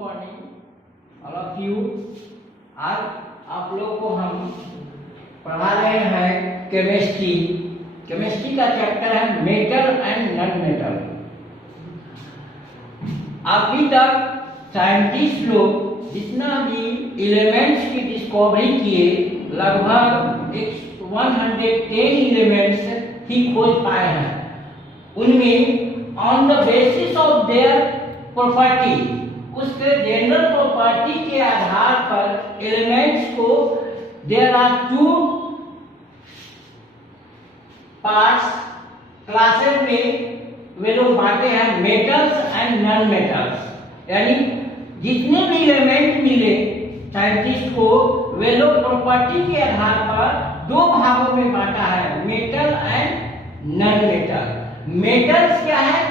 Morning all of you. आज आप लोगों को हम पढ़ा रहे हैं केमिस्ट्री। केमिस्ट्री का चैप्टर है मेटल एंड नॉन मेटल। अभी तक साइंटिस्ट लोग जितना भी एलिमेंट्स की डिस्कवरी किए, लगभग 110 एलिमेंट्स ही खोज पाए हैं। उनमें on the basis of their property, उसके जनरल प्रॉपर्टी के आधार पर एलिमेंट्स को there are two parts, classes में वे लोग बांटे हैं मेटल्स एंड नॉन मेटल्स। यानी जितने भी एलिमेंट मिले साइंटिस्ट को, वे लोग प्रॉपर्टी के आधार पर दो भागों में बांटा है, metal and non metal. Metals क्या है,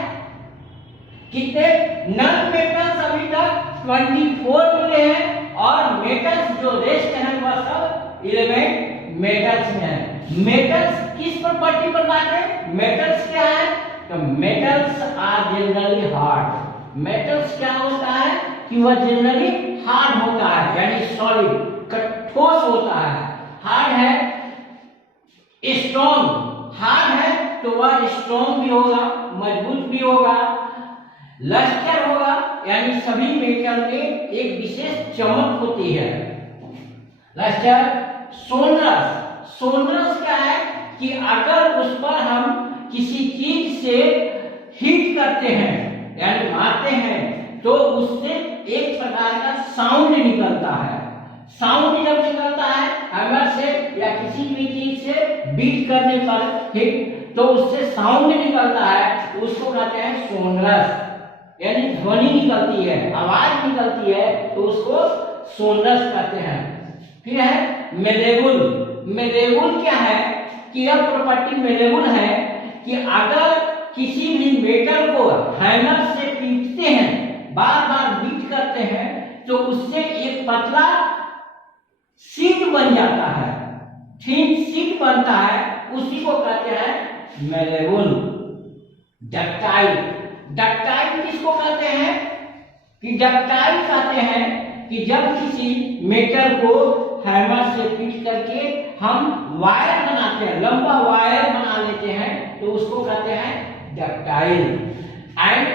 कितने? नॉन मेटल्स अभी तक 24 मिले हैं और मेटल्स जो रेस्ट हैं वह सब एलिमेंट मेटल्स में है। मेटल्स किस प्रॉपर्टी पर बांटे? मेटल्स क्या है? तो metals are generally hard. Metals क्या होता है कि वह जनरली हार्ड होता है, यानी सॉलिड, ठोस होता है। हार्ड है, स्ट्रॉन्ग। हार्ड है तो वह स्ट्रॉन्ग भी होगा, मजबूत भी होगा, लस्टर होगा, यानी सभी मेटल में एक विशेष चमक होती है। लस्टर। सोनरस। सोनरस क्या है कि अगर उस पर हम किसी चीज से हिट करते हैं यानी मारते हैं तो उससे एक प्रकार का साउंड निकलता है। साउंड जब निकलता है हैमर से या किसी भी चीज से बीट करने पर हिट, तो उससे साउंड निकलता है, उसको कहते हैं सोनरस। यानी ध्वनि निकलती है, आवाज निकलती है, तो उसको सोनरस कहते हैं। फिर है मेलेबुल। मेलेबुल क्या है कि यह प्रॉपर्टी मेलेबुल है कि अगर किसी भी मेटल को हैमर से पीटते हैं, बार बार बीट करते हैं, तो उससे एक पतला शीट बन जाता है, थिन शीट बनता है, उसी को कहते हैं मेलेबुल। डक्टाइल। डक्टाइल किसको कहते हैं कि डक्टाइल कहते हैं कि जब किसी मेटल को हैमर से पीट करके हम वायर बनाते हैं, लंबा वायर बना लेते हैं, तो उसको कहते हैं डक्टाइल। एंड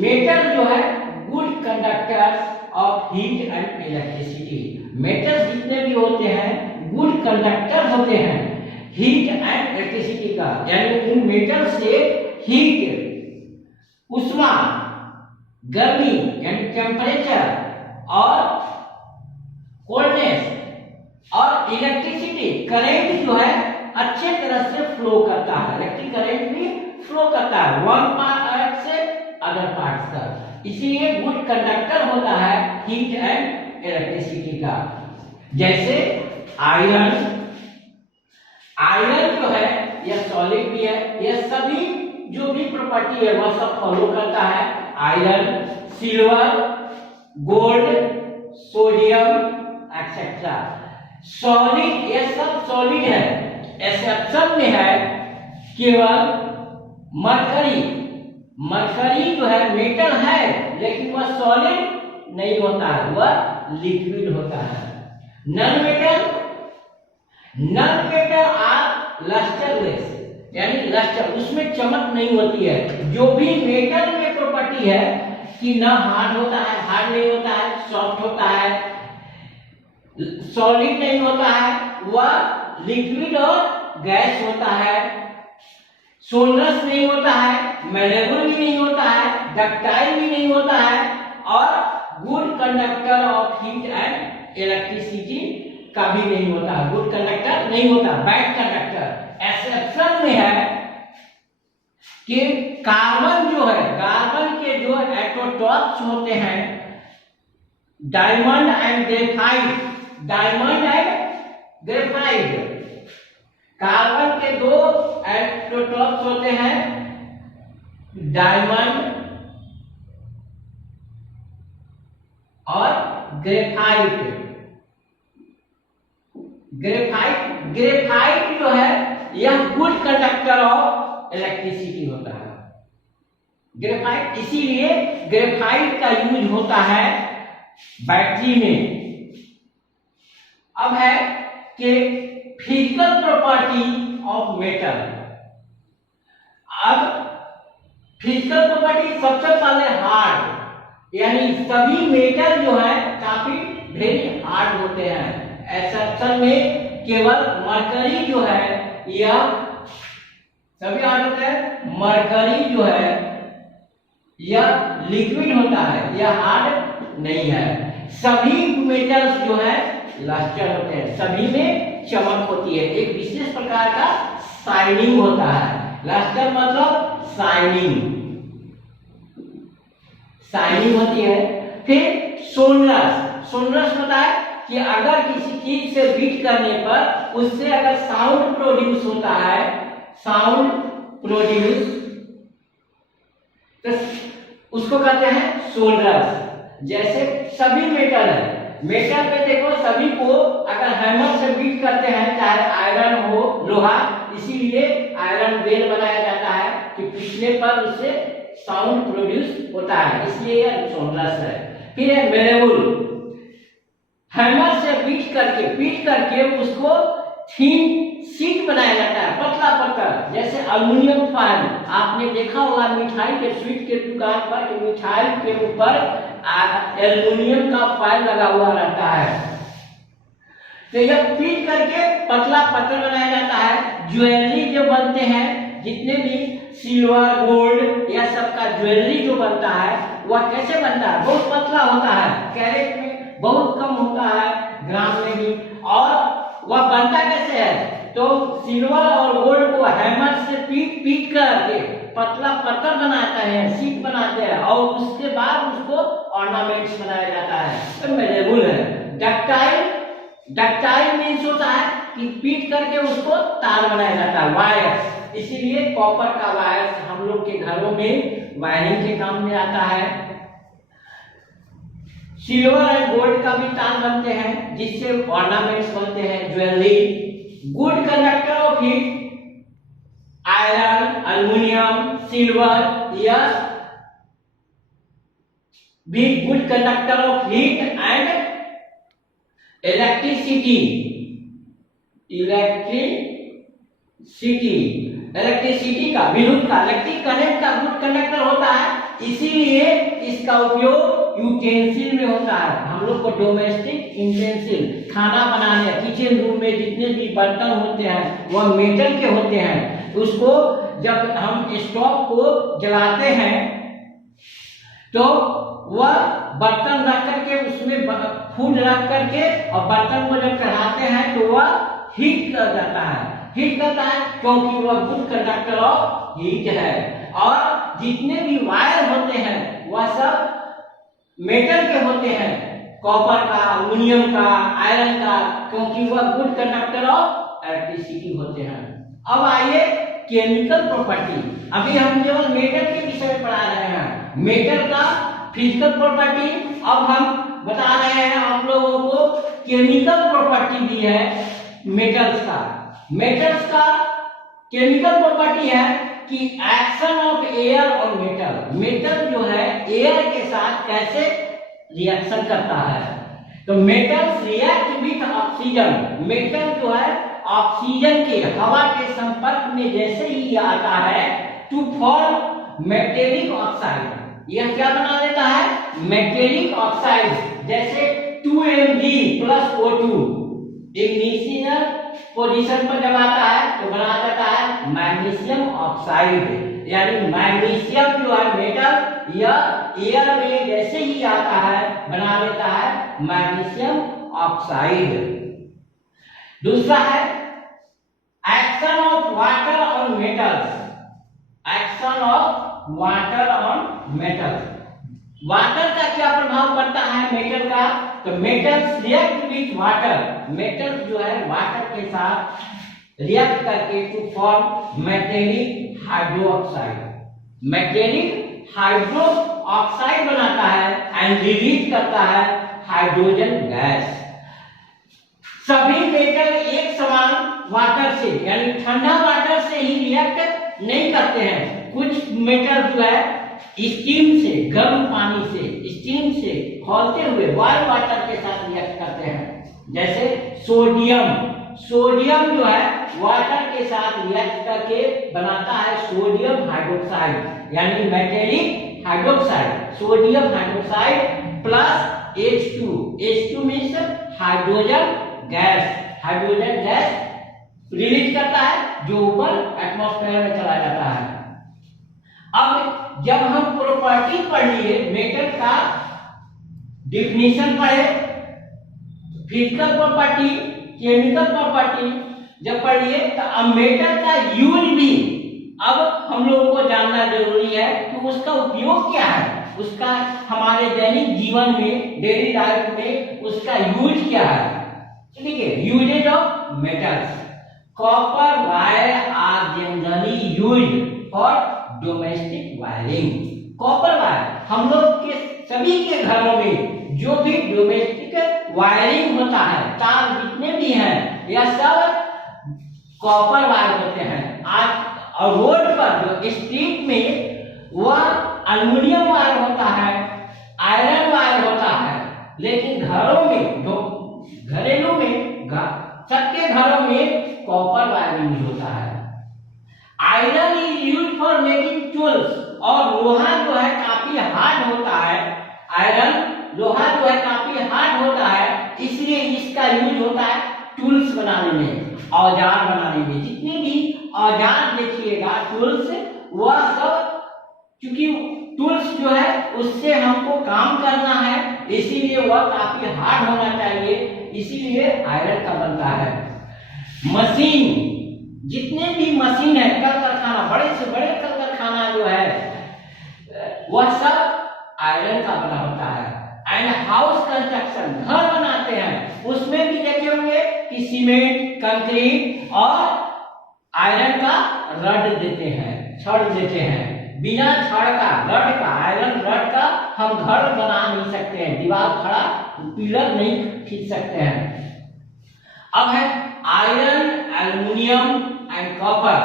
मेटल जो है good conductors of heat and electricity. Metal जितने भी होते हैं गुड कंडक्टर होते हैं हीट एंड इलेक्ट्रिसिटी का, यानी उन मेटल से हीट, उष्मा, गर्मी यानी टेम्परेचर और कोल्डनेस और इलेक्ट्रिसिटी, करंट जो है अच्छे तरह से फ्लो करता है। इलेक्ट्रिक करंट भी फ्लो करता है वन पार्ट से अदर पार्ट तक, इसीलिए गुड कंडक्टर होता है हीट एंड इलेक्ट्रिसिटी का। जैसे आयरन। आयरन जो है यह सॉलिड भी है, यह सभी जो भी प्रॉपर्टी है वह सब फॉलो करता है। Iron, silver, gold, sodium etcetera. Solid, ये सब सॉलिड है। एक्सेप्शन में है केवल मरकरी। मरकरी जो है मेटल है लेकिन वह सॉलिड नहीं होता है, वह लिक्विड होता है। Non metal. Non metal are lustreless, यानी लस्टर, उसमें चमक नहीं होती है। जो भी मेटल में प्रॉपर्टी है कि ना हार्ड होता है, हार्ड नहीं होता है, सॉफ्ट होता है, सॉलिड नहीं होता है, वह लिक्विड और गैस होता है। सोनरस नहीं होता है, मेलेबल भी नहीं होता है, डक्टाइल भी नहीं होता है और good conductor of heat and electricity का भी नहीं होता है। गुड कंडक्टर नहीं होता, बैड कंडक्टर। एक्सेप्शन में है कि कार्बन जो है, कार्बन के जो एटोटॉप्स होते हैं, diamond and graphite. Diamond and graphite, carbon के दो एटोटॉप्स होते हैं, डायमंड और ग्रेफाइट। ग्रेफाइट जो है यह गुड कंडक्टर ऑफ इलेक्ट्रिसिटी होता है। ग्रेफाइट, इसीलिए ग्रेफाइट का यूज होता है बैटरी में। अब है कि फिजिकल प्रॉपर्टी ऑफ मेटल। अब फिजिकल प्रॉपर्टी सबसे पहले हार्ड, यानी सभी मेटल जो है काफी वेरी हार्ड होते हैं। एक्सेप्शन में केवल मरकरी जो है यह सभी हार्ड होते हैं। मरकरी जो है यह लिक्विड होता है, यह हार्ड नहीं है। सभी मेटल्स जो है लस्टर होते हैं, सभी में चमक होती है, एक विशेष प्रकार का शाइनिंग होता है। लस्टर मतलब शाइनिंग, शाइनिंग होती है। फिर सोनरस, सोनरस होता है कि अगर किसी चीज से बीट करने पर उससे अगर साउंड प्रोड्यूस होता है, साउंड प्रोड्यूस, तो उसको कहते हैं सोनरस। जैसे सभी मेटल है, मेटल पे देखो सभी को अगर हैमर से बीट करते हैं, चाहे आयरन हो लोहा, इसीलिए आयरन बेल बनाया जाता है कि पिछले पर उससे साउंड प्रोड्यूस होता है, इसलिए यह सोनरस है। फिर है मेरेबल, हैमर से पीट करके उसको थीन शीट बनाया जाता है, पतला पतला, जैसे अल्युमिनियम फॉइल। आपने देखा होगा मिठाई के स्वीट के दुकान पर कि मिठाई के ऊपर एल्युमिनियम का फॉइल लगा हुआ रहता है, तो यह पीट करके पतला पत्थर बनाया जाता है। ज्वेलरी जो बनते हैं, जितने भी सिल्वर गोल्ड या सबका ज्वेलरी जो बनता है वह कैसे बनता है, बहुत पतला होता है, कैरेट में बहुत कम होता है, ग्राम में भी। और वह बनता कैसे है, तो सिल्वर और गोल्ड को हैमर से पीट करके पतला पत्थर बनाते हैं, शीट बनाते हैं, और उसके बाद उसको ऑर्नामेंट्स बनाया जाता है, तो मेरेबल है। डक्टाइल, डक्टाइल मीन्स होता है कि पीट करके उसको तार बनाया जाता है, वायर्स, इसीलिए कॉपर का वायर्स हम लोग के घरों में वायरिंग के काम में आता है। सिल्वर एंड गोल्ड का भी तार बनते हैं, जिससे ऑर्नामेंट्स बनते हैं, jewellery. Good conductor of heat, iron, aluminium, silver, यह भी good conductor of heat and electricity. Electricity का, विद्युत का, इलेक्ट्रिक करंट का गुड कंडक्टर होता है, इसीलिए इसका उपयोग यूटेंसिल में होता है। हम लोग को डोमेस्टिक यूटेंसिल, खाना बनाने, किचन रूम में जितने भी बर्तन होते हैं वह मेटल के होते हैं। उसको जब हम स्टोव को जलाते हैं तो वह बर्तन रख करके उसमें फूड रख करके और बर्तन को जब चढ़ाते हैं तो वह हीट कर जाता है, हीट करता है, क्योंकि वह गुड कंडक्टर ऑफ हीट है। और जितने भी वायर होते हैं वह सब मेटल के होते हैं, कॉपर का, एल्युमिनियम का, आयरन का, क्योंकि वह गुड कंडक्टर ऑफ इलेक्ट्रिसिटी होते हैं। अब आइए केमिकल प्रॉपर्टी। अभी हम केवल मेटल के विषय में पढ़ा रहे हैं, मेटल का फिजिकल प्रॉपर्टी। अब हम बता रहे हैं आप लोगों को केमिकल प्रॉपर्टी भी है मेटल्स का। मेटल्स का केमिकल प्रॉपर्टी है कि एक्शन ऑफ एयर और मेटल, मेटल जो है एयर के साथ कैसे रिएक्शन करता है। तो metals react with oxygen, metal जो है ऑक्सीजन के, हवा के संपर्क में जैसे ही आता है टू फॉर्म मेटेलिक ऑक्साइड, यह क्या बना देता है, मेटेलिक ऑक्साइड। जैसे 2Mg + O2 इग्निशन पोजीशन पर जब आता है तो बना देता है मैग्नीशियम ऑक्साइड। यानी मैग्नीशियम जो है मेटल, यह एयर में जैसे ही आता है बना देता है मैग्नीशियम ऑक्साइड। दूसरा है action of water on metals, action of water on metals. Water का क्या प्रभाव पड़ता है मेटल का, तो metals react with water, metal जो है वाटर के साथ रिएक्ट करके to form metallic hydroxide, metallic hydro oxide बनाता है एंड रिलीज करता है हाइड्रोजन गैस। सभी मेटल एक समान वाटर से यानी ठंडा वाटर से ही रिएक्ट नहीं करते हैं। कुछ मेटल जो है स्टीम से, गर्म पानी से, स्टीम से खौलते हुए बॉयल वाटर के साथ रिएक्ट करते हैं। जैसे सोडियम जो है वाटर के साथ रिएक्ट करके बनाता है सोडियम हाइड्रोक्साइड यानी metallic hydroxide. Sodium hydroxide plus H2 means hydrogen gas release करता है जो ऊपर एटमॉस्फेयर में चला जाता है। अब जब हम प्रॉपर्टी पढ़ लिए, मेटल का डिफिनीशन पढ़े, फिजिकल प्रॉपर्टी, केमिकल प्रॉपर्टी जब पढ़ लिए, तो अब मेटल का यूज भी अब हम लोगों को जानना जरूरी है कि उसका उपयोग क्या है, उसका हमारे दैनिक जीवन में, डेली लाइफ में उसका यूज क्या है। देखिए, uses of metals. Copper wire are generally used for domestic wiring. Copper wire हम लोग के सभी के घरों में जो भी डोमेस्टिक वायरिंग होता है, तार जितने भी हैं, यह सब कॉपर वायर होते हैं। आज और रोड पर जो स्ट्रीट में वह एल्युमिनियम वायर होता है, आयरन वायर होता है, लेकिन घरों में, घरेलू में, सबके घरों में कॉपर वायर यूज होता है। Iron is use for making tools, और लोहा जो है काफी हार्ड होता है। आयरन लोहा जो है काफी हार्ड होता है, इसलिए इसका यूज होता है टूल्स बनाने में, औजार बनाने में। जितने भी औजार देखिएगा टूल्स, वह सब, क्योंकि टूल्स जो है उससे हमको काम करना है, इसीलिए वह काफी हार्ड होना चाहिए, इसीलिए आयरन का बनता है। मशीन, जितने भी मशीन है, कल कारखाना, बड़े से बड़े कल कारखाना जो है वह सब आयरन का बना होता है। एंड हाउस कंस्ट्रक्शन, घर बनाते हैं, उसमें भी देखे होंगे कि सीमेंट, कंक्रीट और आयरन का रड देते हैं, छड़ देते हैं। बिना छड़ का, रड का, आयरन रड का हम घर बना नहीं सकते हैं, दीवार खड़ा, पिलर नहीं खींच सकते हैं। अब है आयरन, एल्युमिनियम एंड कॉपर,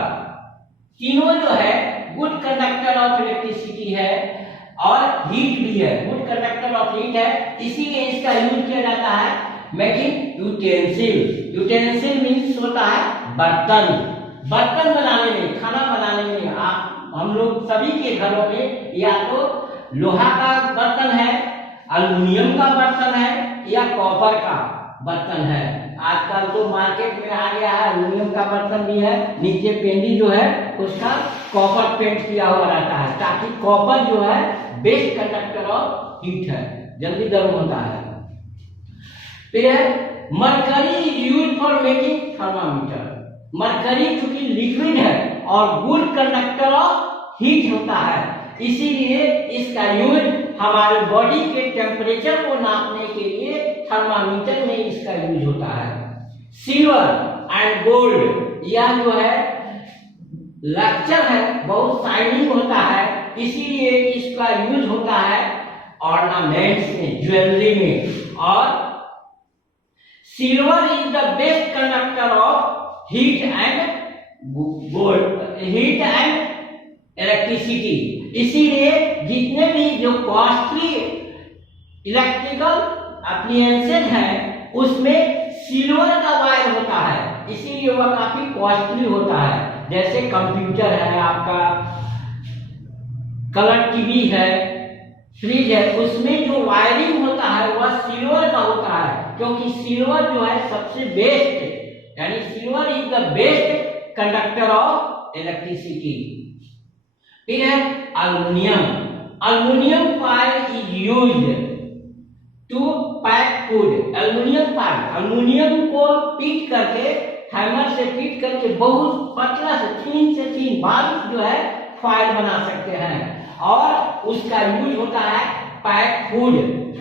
तीनों जो है गुड कंडक्टर ऑफ इलेक्ट्रिसिटी है और हीट भी है, गुड कंडक्टर ऑफ हीट है, इसीलिए इसका यूज किया जाता है मेकिंग यूटेंसिल। यूटेंसिल मीन्स होता है बर्तन, बर्तन बनाने में, खाना बनाने में। हम लोग सभी के घरों में या तो लोहा का बर्तन है, एल्युमिनियम का बर्तन है या कॉपर का बर्तन है। आजकल तो मार्केट में आ गया है एल्युमिनियम का बर्तन भी है, नीचे पेंडी जो है उसका कॉपर पेंट किया हुआ रहता है, ताकि कॉपर जो है बेस्ट कंडक्टर ऑफ हीट है, जल्दी गर्म होता है। फिर mercury is used for making thermometer. Mercury चूंकि लिक्विड है और गुड कंडक्टर ऑफ हीट होता है, इसीलिए इसका यूज हमारे बॉडी के टेम्परेचर को नापने के लिए थर्मामीटर में इसका यूज होता है। सिल्वर एंड गोल्ड, यह जो है लक्चर है, बहुत शाइनिंग होता है, इसीलिए इसका यूज होता है ऑर्नामेंट्स में, ज्वेलरी में। और silver is the best conductor of heat and gold, heat and electricity, इसीलिए जितने भी जो कॉस्टली इलेक्ट्रिकल अप्लायंसेज हैं उसमें सिल्वर का वायर होता है, इसीलिए वह काफी कॉस्टली होता है। जैसे कंप्यूटर है आपका, कलर टीवी है, फ्रिज है, उसमें जो वायरिंग होता है वह सिल्वर का होता है, क्योंकि सिल्वर जो है सबसे बेस्ट, यानी silver is the best conductor of electricity. फिर है aluminium. Aluminium foil is used to pack food. Aluminium को पीट करके, हैमर से पीट करके बहुत पतला से थीन बारीक जो है फॉयल बना सकते हैं, और उसका यूज होता है पैक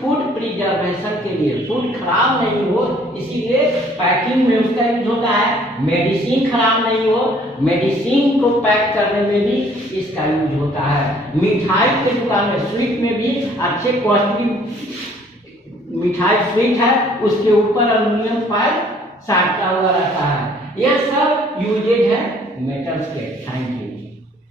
फूड प्रिजर्वेशन के लिए, फूड खराब नहीं हो, इसीलिए पैकिंग में उसका यूज होता है। मेडिसिन खराब नहीं हो, मेडिसिन को पैक करने में भी इसका यूज होता है। मिठाई के दुकान में, स्वीट में भी अच्छे कॉस्टली मिठाई स्वीट है, उसके ऊपर एल्युमिनियम फॉयल साटा हुआ रहता है। यह सब यूजेज है मेटल्स के। Thank you.